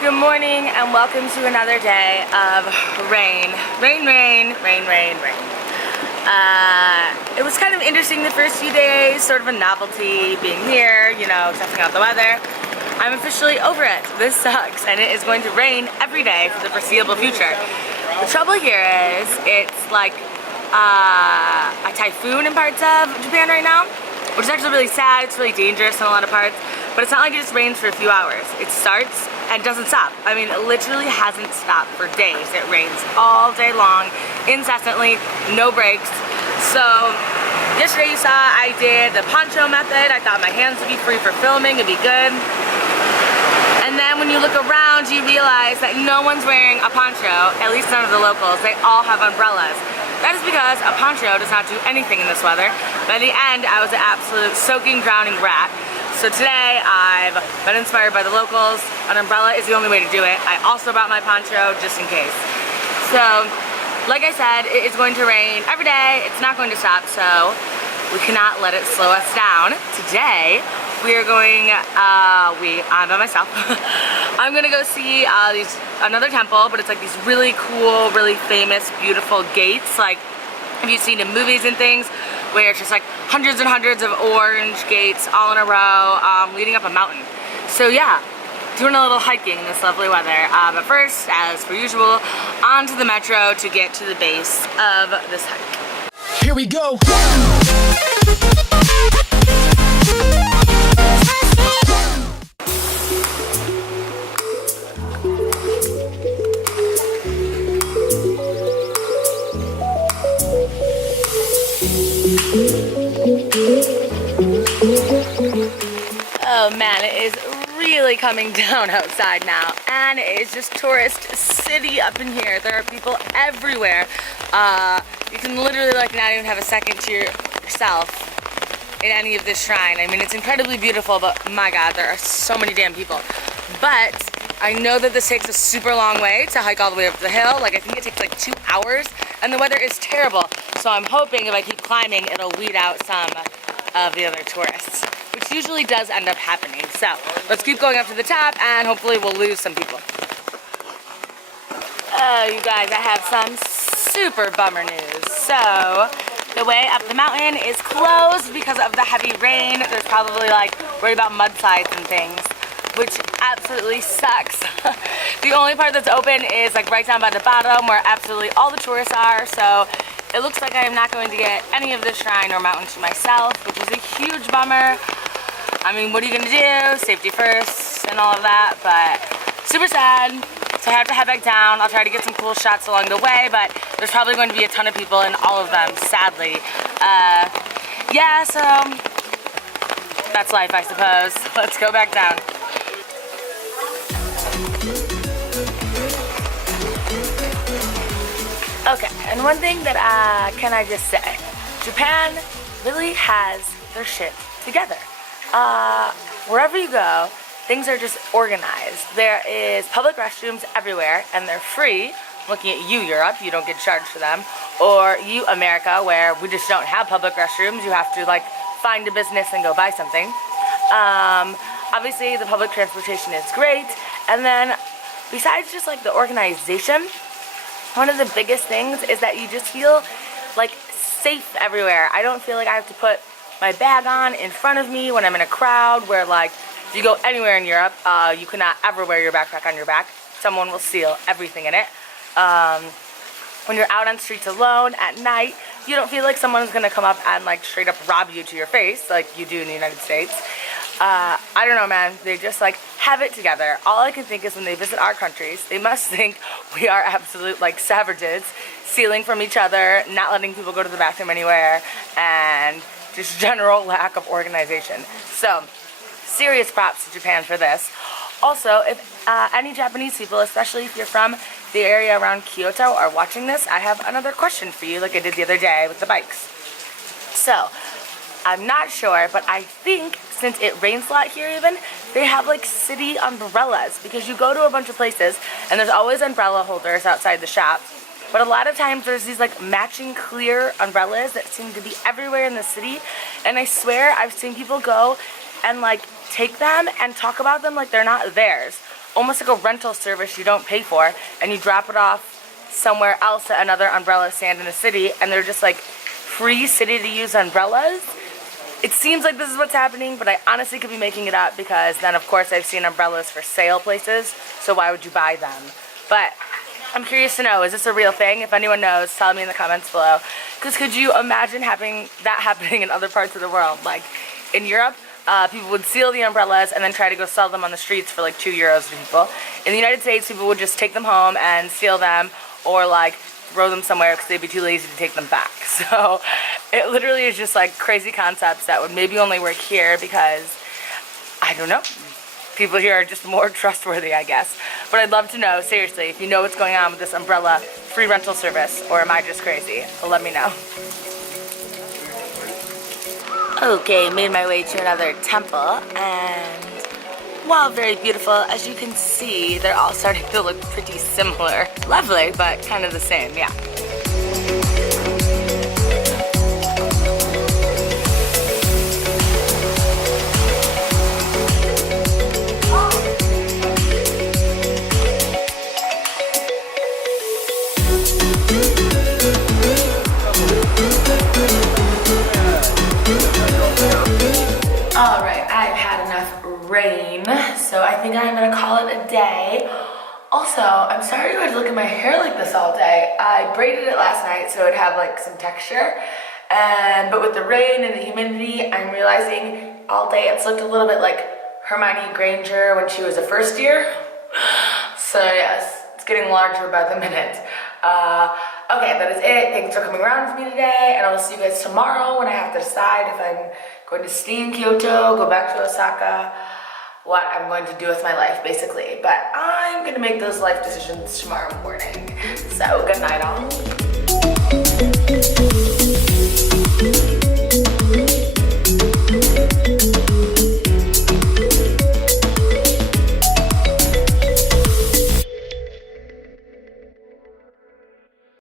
Good morning and welcome to another day of rain. Rain, rain, rain, rain, rain. It was kind of interesting the first few days, sort of a novelty being here, you know, testing out the weather. I'm officially over it. This sucks and it is going to rain every day for the foreseeable future. The trouble here is it's like a typhoon in parts of Japan right now, which is actually really sad. It's really dangerous in a lot of parts, but it's not like it just rains for a few hours. It starts and doesn't stop. I mean, it literally hasn't stopped for days. It rains all day long, incessantly, no breaks. So yesterday you saw I did the poncho method. I thought my hands would be free for filming, it'd be good. And then when you look around, you realize that no one's wearing a poncho, at least none of the locals. They all have umbrellas. That is because a poncho does not do anything in this weather. By the end, I was an absolute soaking, drowning rat. So today, I've been inspired by the locals. An umbrella is the only way to do it. I also brought my poncho just in case. So, like I said, it is going to rain every day. It's not going to stop, so we cannot let it slow us down. Today, we are going, I'm by myself. I'm gonna go see another temple, but it's like these really cool, really famous, beautiful gates. Like, have you seen in movies and things, where it's just like hundreds and hundreds of orange gates all in a row, leading up a mountain. So yeah, doing a little hiking in this lovely weather. But first, as per usual, onto the metro to get to the base of this hike. Here we go. Oh man, it is really coming down outside now, and it is just tourist city up in here. There are people everywhere. You can literally like not even have a second to yourself in any of this shrine. I mean, it's incredibly beautiful, but my god, there are so many damn people. But I know that this takes a super long way to hike all the way up the hill. Like, I think it takes like 2 hours, and the weather is terrible. So I'm hoping if I keep climbing, it'll weed out some of the other tourists, which usually does end up happening. So let's keep going up to the top, and hopefully we'll lose some people. Oh, you guys, I have some super bummer news. So the way up the mountain is closed because of the heavy rain. There's probably like worried about mudslides and things, which absolutely sucks. The only part that's open is like right down by the bottom where absolutely all the tourists are. So it looks like I am not going to get any of this shrine or mountain to myself, which is a huge bummer. I mean, what are you gonna do? Safety first and all of that, but super sad. So I have to head back down. I'll try to get some cool shots along the way, but there's probably going to be a ton of people in all of them, sadly. Yeah, so that's life, I suppose. Let's go back down. Okay, and one thing that can I just say, Japan really has their shit together. Wherever you go, things are just organized. There is public restrooms everywhere, and they're free. Looking at you, Europe, you don't get charged for them. Or you, America, where we just don't have public restrooms. You have to like find a business and go buy something. Obviously, the public transportation is great. And then, besides just like the organization, one of the biggest things is that you just feel like safe everywhere. I don't feel like I have to put my bag on in front of me when I'm in a crowd, where like if you go anywhere in Europe, you cannot ever wear your backpack on your back. Someone will steal everything in it. When you're out on streets alone at night, you don't feel like someone's gonna come up and like straight up rob you to your face like you do in the United States. I don't know, man, they just like have it together. All I can think is when they visit our countries, they must think we are absolute like savages, stealing from each other, not letting people go to the bathroom anywhere, and just general lack of organization. So, serious props to Japan for this. Also, if any Japanese people, especially if you're from the area around Kyoto, are watching this, I have another question for you, like I did the other day with the bikes. So, I'm not sure, but I think since it rains a lot here even, they have like city umbrellas, because you go to a bunch of places and there's always umbrella holders outside the shop. But a lot of times there's these like matching clear umbrellas that seem to be everywhere in the city, and I swear I've seen people go and like take them and talk about them like they're not theirs. Almost like a rental service you don't pay for, and you drop it off somewhere else at another umbrella stand in a city, and they're just like free city to use umbrellas. It seems like this is what's happening, but I honestly could be making it up, because then of course I've seen umbrellas for sale places, so why would you buy them? But I'm curious to know, is this a real thing? If anyone knows, tell me in the comments below. Because could you imagine having that happening in other parts of the world? Like in Europe, people would steal the umbrellas and then try to go sell them on the streets for like €2 to people. In the United States, people would just take them home and steal them, or like throw them somewhere because they'd be too lazy to take them back. So it literally is just like crazy concepts that would maybe only work here because, I don't know, people here are just more trustworthy, I guess. But I'd love to know, seriously, if you know what's going on with this umbrella free rental service, or am I just crazy? Let me know. Okay, made my way to another temple, and while very beautiful, as you can see, they're all starting to look pretty similar. Lovely, but kind of the same, yeah. Alright, I've had enough rain, so I think I'm gonna call it a day. Also, I'm sorry you had to look at my hair like this all day. I braided it last night so it'd have like some texture, but with the rain and the humidity, I'm realizing all day it's looked a little bit like Hermione Granger when she was a first year. So yes, it's getting larger by the minute. Okay, that is it. Thanks for coming around with me today, and I will see you guys tomorrow when I have to decide if I'm going to stay in Kyoto, go back to Osaka, what I'm going to do with my life, basically. But I'm going to make those life decisions tomorrow morning. So, good night all.